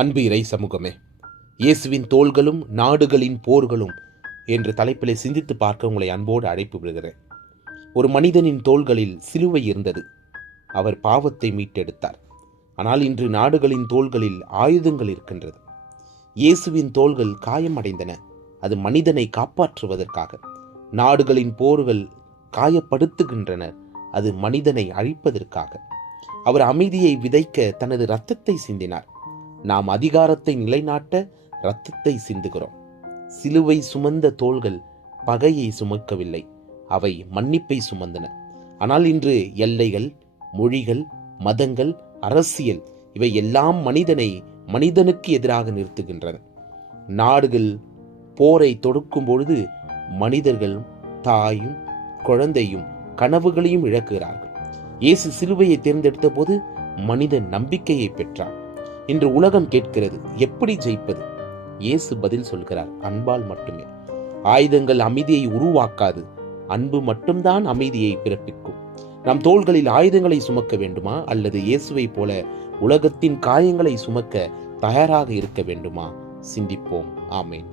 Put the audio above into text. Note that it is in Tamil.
அன்பு இறை சமூகமே, இயேசுவின் தோள்களும் நாடுகளின் போர்களும் என்ற தலைப்பிலே சிந்தித்து பார்க்க உங்களை அன்போடு அழைப்பு விடுகிறேன். ஒரு மனிதனின் தோள்களில் சிலுவை இருந்தது. அவர் பாவத்தை மீட்டெடுத்தார். ஆனால் இன்று நாடுகளின் தோள்களில் ஆயுதங்கள் இருக்கின்றது. இயேசுவின் தோள்கள் காயமடைந்தன. அது மனிதனை காப்பாற்றுவதற்காக. நாடுகளின் போர்கள் காயப்படுத்துகின்றன. அது மனிதனை அழிப்பதற்காக. அவர் அமைதியை விதைக்க தனது இரத்தத்தை சிந்தினார். நாம் அதிகாரத்தை நிலைநாட்ட இரத்தத்தை சிந்துகிறோம். சிலுவை சுமந்த தோள்கள் பகையை சுமக்கவில்லை, அவை மன்னிப்பை சுமந்தன. ஆனால் இன்று எல்லைகள், மொழிகள், மதங்கள், அரசியல் இவை எல்லாம் மனிதனுக்கு எதிராக நிறுத்துகின்றன. நாடுகள் போரை தொடுக்கும் பொழுது மனிதர்கள் தாயும் குழந்தையும் கனவுகளையும் இழக்கிறார்கள். இயேசு சிலுவையை தேர்ந்தெடுத்த போது மனிதன் நம்பிக்கையை பெற்றார். இன்று உலகம் கேட்கிறது, எப்படி ஜெயிப்பது? இயேசு பதில் சொல்கிறார், அன்பால் மட்டுமே. ஆயுதங்கள் அமைதியை உருவாக்காது, அன்பு மட்டும்தான் அமைதியை பிறப்பிக்கும். நம் தோள்களில் ஆயுதங்களை சுமக்க வேண்டுமா, அல்லது இயேசுவை போல உலகத்தின் காயங்களை சுமக்க தயாராக இருக்க வேண்டுமா? சிந்திப்போம். ஆமேன்.